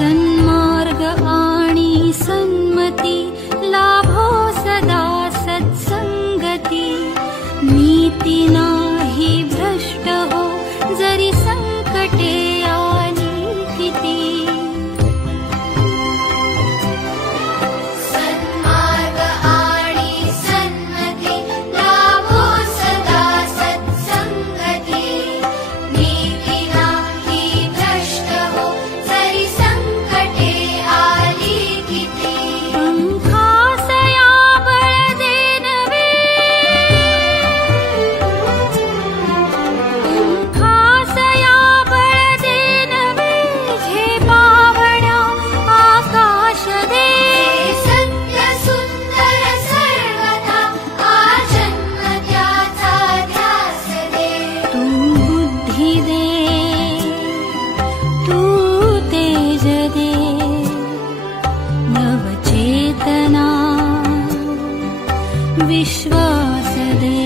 सन्मार्ग आणि सन्मती लाभो सदा सत्संगती। नीती नाही भ्रष्ट हो जरी संकटे आली किती। सन्मार्ग आणि सन्मती लाभो सदा सत्संगती। नीती नाही भ्रष्ट हो जरी संकटे आली किती। पंखासया बळ दे नवे, पंखासया बळ दे नवे, झेपावण्या आकाश दे। सत्य सुंदर सर्वथा आजन्म त्याचा ध्यास दे। तू बुद्धी दे, तू तेज दे, नवचेतना विश्वास दे।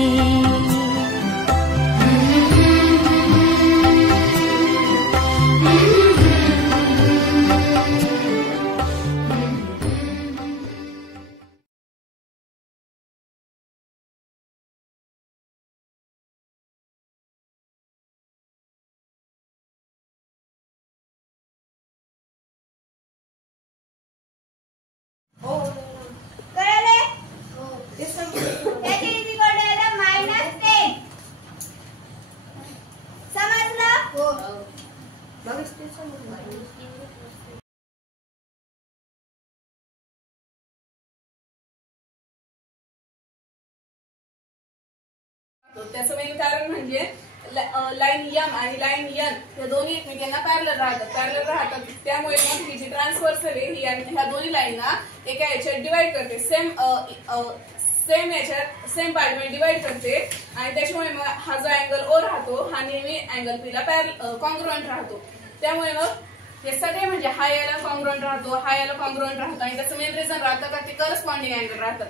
कळले? त्याची इज इक्वल टू -10 समजलं? त्याचं मेन कारण म्हणजे लाईन एम आणि लाईन एन या दोन्ही एकमेकांना पॅरलल राहतात त्यामुळे मग ही जी ट्रान्सव्हर्सल आहे ही ह्या दोन्ही लाईनना एका याच्यात डिवाइड करते, सेम याच्यात सेम पार्टमध्ये डिवाइड करते आणि त्याच्यामुळे मग हा जो अँगल ओ राहतो हा नेहमी अँगल पी ला कॉन्ग्रुएंट राहतो। त्यामुळे मग हे सगळे म्हणजे हा याला कॉन्ग्रुएंट राहतो, हा याला कॉन्ग्रुएंट राहतो आणि त्याचं मेन रिझन राहतं का ते करस्पॉन्डिंग अँगल राहतात।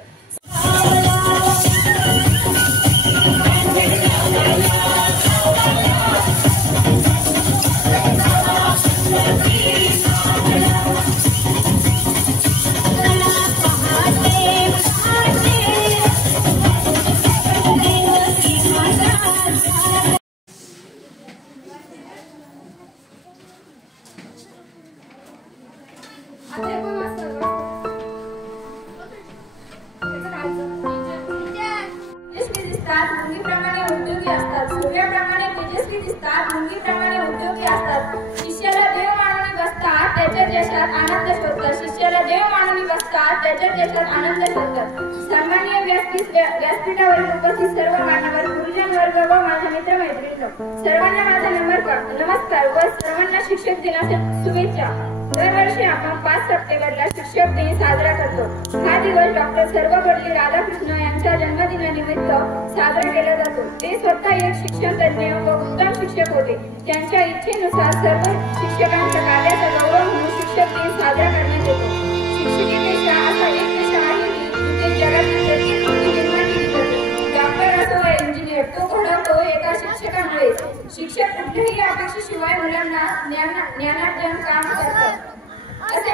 मुंगीप्रमाणे उद्योगी असतात, सूर्याप्रमाणे तेजस्वी दिसतात, मुंगीप्रमाणे उद्योगी असतात। शिष्याला देव मानून बसतात, त्याच्या देशात आनंद शोधतात। शिष्याला देव मानून बसतात, त्याच्या देशात आनंद शोधतात। सन्माननीय व्यासपीठावरील उपस्थित सर्व मान्यवर, गुरुजन वर्ग व माझ्या मित्रमैत्रिणींनो, सर्वांना माझा नमस्कार व सर्वांना शिक्षक दिनाच्या शुभेच्छा। दरवर्षी आपण 5 सप्टेंबरला शिक्षक दिन साजरा करतो। हा दिवस डॉक्टर सर्वपल्ली राधाकृष्ण यांच्या जन्मदिनानिमित्त साजरा केला जातो। ते स्वतः एक शिक्षण तज्ञ व उत्तम शिक्षक होते। त्यांच्या इच्छेनुसार सर्व शिक्षकांच्या कार्याचा गौरव म्हणून शिक्षक दिन साजरा करण्यात येतो। शिक्षकीपेक्षा असा एक पेशा आहे की जिथे जगातील प्रत्येक कृती निर्माण केली जाते। डॉक्टर असो वा इंजिनियर तो घडवतो एका शिक्षकामुळे। शिक्षक कुठल्याही अपेक्षेशिवाय मुलांना ज्ञानार्जन काम करतात असे